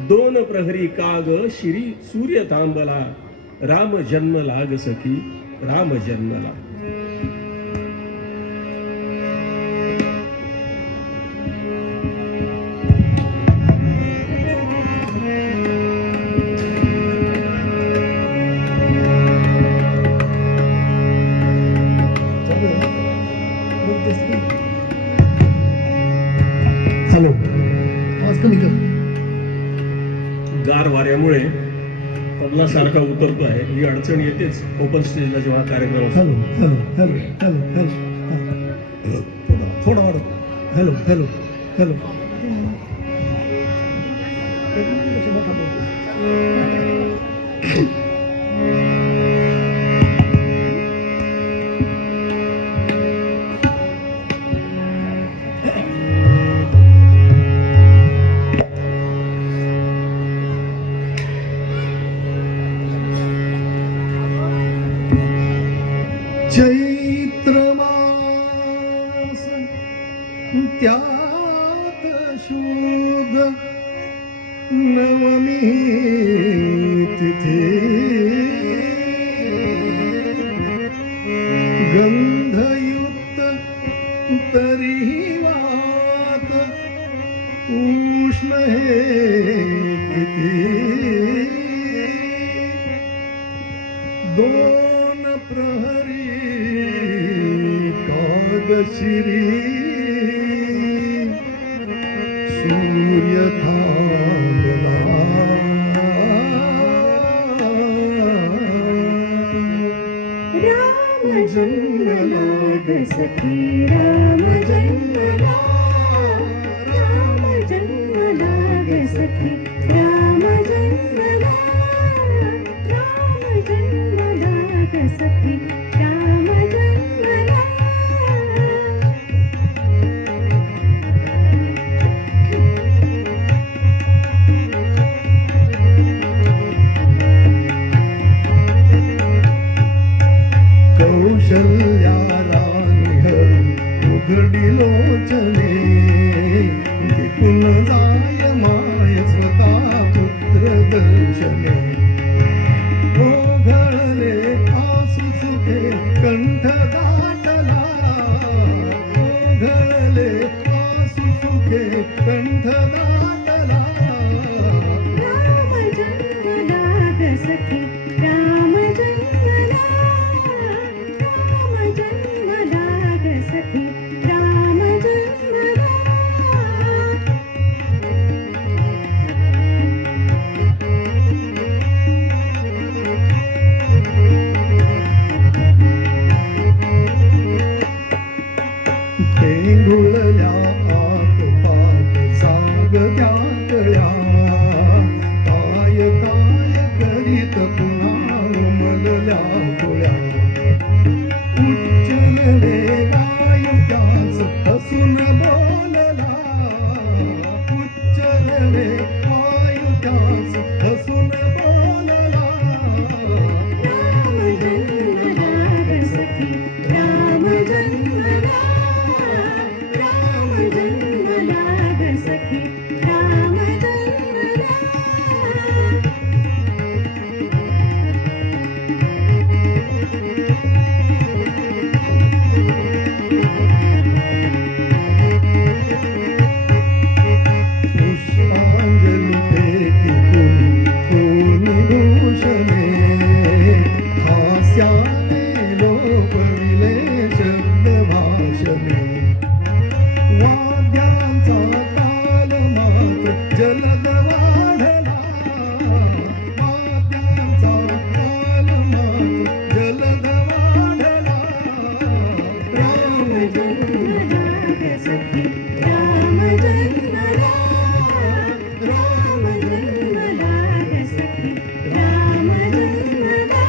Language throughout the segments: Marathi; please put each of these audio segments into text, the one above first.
दोन प्रहरी काग शिरी सूर्य तांबला, राम जन्म लाग सखी राम जन्मला. हॅलो, आवाज कमी कर. गार वाऱ्यामुळे पडल्यासारखा उतरतो आहे. ही अडचण येतेच ओपन स्टेजला जेव्हा कार्यक्रम असतो. Hello hello hello hello hello, थोडा वाढव. Hello hello hello. चैत्र मास त्यात शुद्ध नवमी तिथे, गंधयुक्त तरी वात उष्ण हे किती. दोन प्रहरी कागशिरी सूर्य थांबला, राम जन्मला ग सखी राम जन्मला, राम जन्मला ग सखी राम जन्मला, राम जन्मला ग सखी राम जन्मला. कौशल्या राणी उघडी लोचने, टिकून जाय माय स्वतः पुत्र दर्शने. ओघळले आसू सुखे कंठ दाटला, ओघळले आसू सुखे कंठ दाटला. राम जन्मला ग सखी राम जन्मला, राम जन्मला ग सखी राम जन्मला. टेंगुळल्या आत पात जागत्या तळ्या, काय काय करीत पुन्हा उमलल्या डोळ्या. उच्चल वेगाय त्याच हसून बोलला, उच्चल वेगाय त्याच हसून बोलला. राम जन्मला ग सखी राम जन्मला, राम जन्मला ग सखी राम जन्मला. पुष्पांजली फेकी कोणी भूषणे, हास्याने लोकविले शब्द भाषणे. वाद्यांचा ताल मात्र जलद वाढला, वाद्यांचा ताल मात्र जलद वाढला. राम जन्मला ग सखी राम जन्मला, राम जन्मला ग सखी राम जन्मला.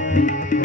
सखी